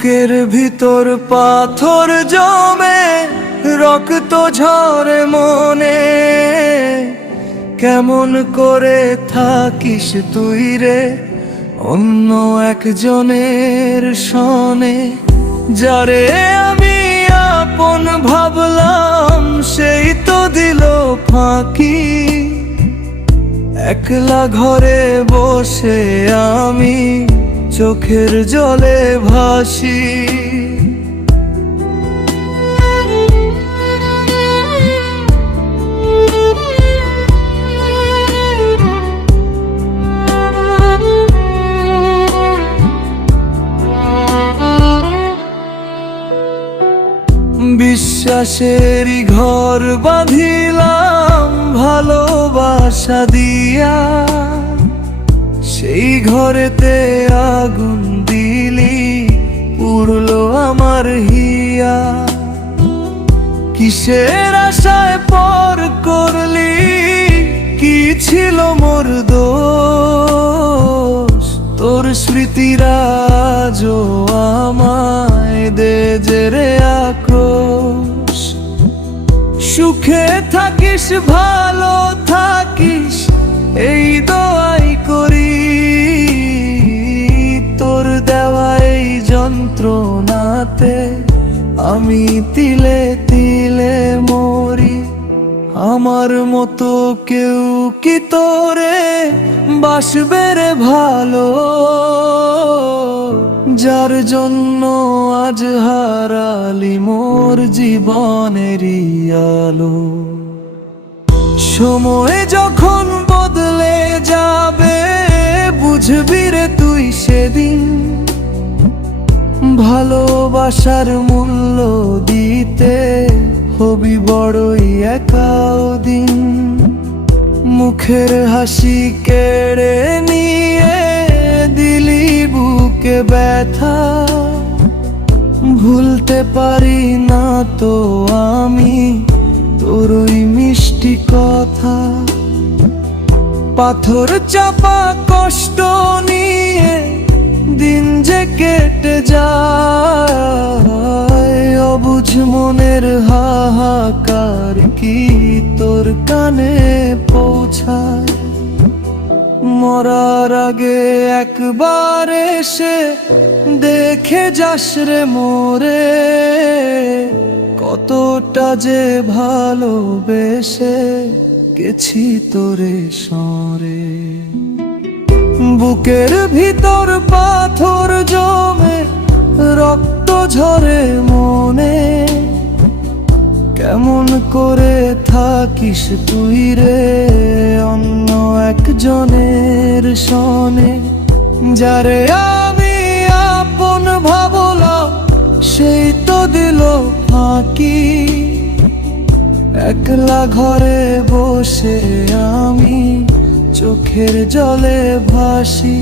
বুকের ভিতর পাথর জমে রক্ত ঝরে মনে, কেমন করে থাকিস তুই রে অন্য একজনের সনে। যারে আমি আপন ভাবলাম সেই তো দিল ফাঁকি, একলা ঘরে বসে আমি চোখের জলে ভাসি। বিশ্বাসেরই ঘর বাঁধিলাম ভালোবাসা দিয়া, সেই ঘরেতে আগুন দিলি পুড়লো আমার হিয়া। কিসের আশায় পর করলি, কি ছিল মোর দোষ? তোর স্মৃতিরা আজও আমায় দে যে রে আক্রোশ। সুখে থাকিস ভালো থাকিস এই দোয়াই করি, তোর দেওয়া এই যন্ত্রণাতে আমি তিলে তিলে মরি। আমার মতো কেউ কি তোরে বাসবে রে ভালো, যার জন্য আজ হারালি মোর জীবনেরই আলো। সময় যখন বদলে যাবে বুঝবি রে তুই সেদিন, ভালোবাসার মূল্য দিতে হবি বড়ই একা দিন। মুখের হাসি কেড়ে নিয়ে দিলি বুকে ব্যথা, ভুলতে পারি না তো আমি তোর ওই মিষ্টি কথা। পাথর চাপা কষ্ট নিয়ে দিন যে কেটে যায়, অবুঝ মনের হাহাকার কি তোর কানে পৌঁছায়? মরার আগে একবার এসে দেখে যাস রে মোরে, কতটা যে ভালোবেসে গেছি তোরে সরে। বুকের ভিতর পাথর জমে রক্ত ঝরে মনে, কেমন করে থাকিস তুই রে অন্য একজনের সনে। যারে আমি আপন ভাবলাম সেই তো দিল ফাঁকি, একলা ঘরে বসে আমি চোখের জলে ভাসি।